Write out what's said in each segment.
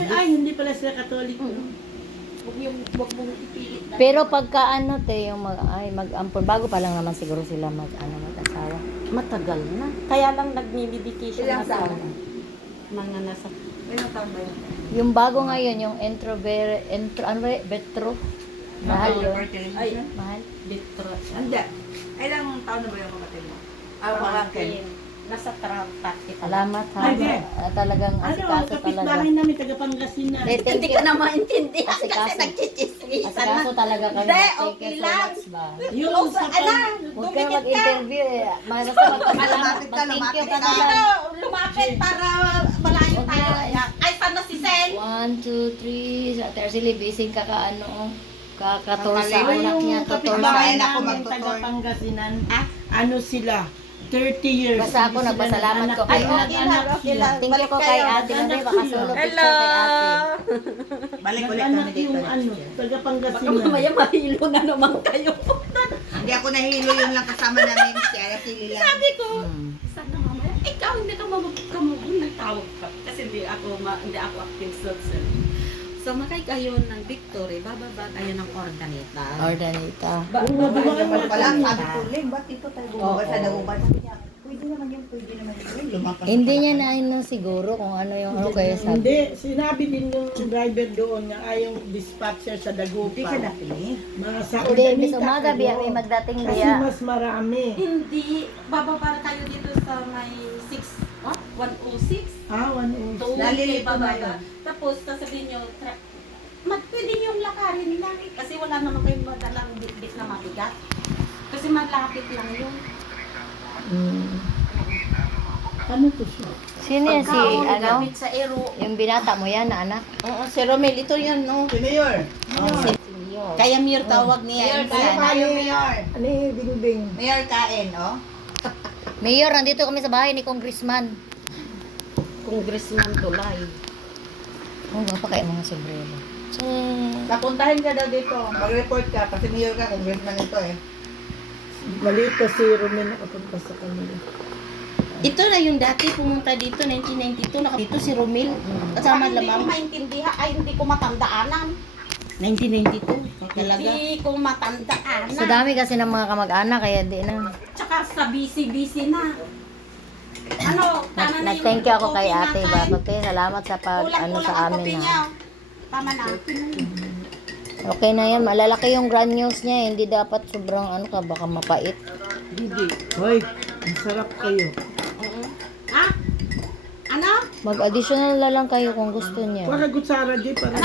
Ay, hindi pala sila Katoliko. Huwag mong ipilit na. Pero pagka ano te, yung mag-ampon, bago pa lang naman siguro sila mag-asawa. Matagal na. Kaya lang nag-medication na Ilang sa taon? mga nasa... Ilang taon ba yun? Yung bago ngayon, yung betro. Mahal yun. Ay, Mahal. Bitro. hindi. Ilang taon na ba yung kapatid mo? Pamangkin. Nasa 30. Salamat ha. Hindi. Talagang Ano, asikaso talaga. kapitbahay namin, taga Pangasinan. Eh, thank Hindi you. ka na maintindihan Kasi kasi kaso- nagchichismisan na. Asikaso talaga kayo. Hindi, Thank okay you so lang. much ba? Yung sa Huwag ka Dumikit ka. mag-interview eh. Basta Lumapit ka, mag-thank you ka lumapit ka. naman. Lumapit para malayo Huwag tayo. na. Ay, sana si Sen. 1, 2, 3. Sa Tersily, busy ka ano. Kakator sa Kakaliw anak niya. yung Tutor kapitbahay sa anak. ako namin, magtutor. taga Pangasinan. Ah? Ano sila? 30 years. Basta ako, Hindi sila nagpasalamat nag-anak. ko kay Ay, ate. nag-anak Okay sila. lang. Thank you Balik ko kay kayo. ate. Kasi Nag-anak makasulog sila. picture kay ate. Balik ulit Nag-anak kami dito. yung next year. taga Baka Pangasinan. mamaya mahilo na naman kayo. Hindi ako nahilo, yun lang kasama namin si Araceli lang. Sabi ko, Hmm. sana mamaya, ikaw hindi ka mamagkamugong nagtawag ka. Kasi hindi ako active social. So, makay kayo ng Victory, bababa kayo ng Ordaneta. Ordanita. Wala, sabi ko, Ling, ba't ito tayo bumaba sa dagupan? Sabi niya, pwede naman yun. Lumakas Hindi niya na siguro kung ano yung ano kaya sabi. Hindi, sinabi din yung driver doon na yung dispatcher sa Hindi ka Dagupan. napinig. Mga sa Hindi, bis Ordanita umaga kayo. biya may magdating Kasi biya. mas marami. Hindi, bababa kayo dito sa may 106. Ah, 106. Tuwing Nalilito kayo na bababa. Tapos, sasabihin nyo, pwede yung lakarin lang eh. Kasi wala naman kayong madalang bit na mabigat. Kasi malapit lang yun. Ano to siya? Sino yan si Pagkaon, ano? gamit sa ero. Yung binata mo yan na anak? Oo, si Romel, ito yun, no? Si Mayor. Kaya Mir tawag niya. Tayo, Mayor. Ano yung bingbing? Mayor kain, oh. Mayor, nandito kami sa bahay ni Congressman. Congressman Tulay. Oh, pa kaya mga sombrero. Napuntahin ka daw dito. Mag-report ka, kasi Mayor ka, congressman ito eh. Malito si Romel nakapunta sa kanila. Ito na yung dati pumunta dito, 1992. Dito si Romel. Kasama lamang. Hindi ko maintindihan, ay hindi ko matandaanan. 1992. Talaga. Hindi ko matandaanan. Sa dami kasi ng mga kamag-anak, kaya di na. Tsaka sa busy-busy na. Ano, tama na yung Nag-thank you ako kay coffee ate na, ba? Tay. Okay, salamat sa ano Kulang-kulang sa ang amin coffee ha. niya. Tama na. Okay na yan, malalaki yung granules niya, hindi dapat sobrang ano ka, baka mapait. Hindi. Hoy, ang sarap kayo. Ha? Ano? Mag-additional na lang kayo kung gusto niya. Para gutsara di para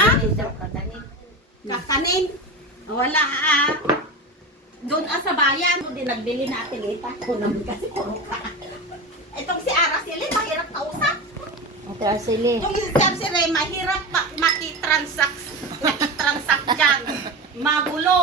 Kakanin? Wala ah. Doon sa bayan, doon din nagbili na atilita. Kunamin kasi kuruka. Itong si Araceli, mahirap kausap. Ate Arceli. Yung si Araceli, mahirap makitransact dyan. Magulo.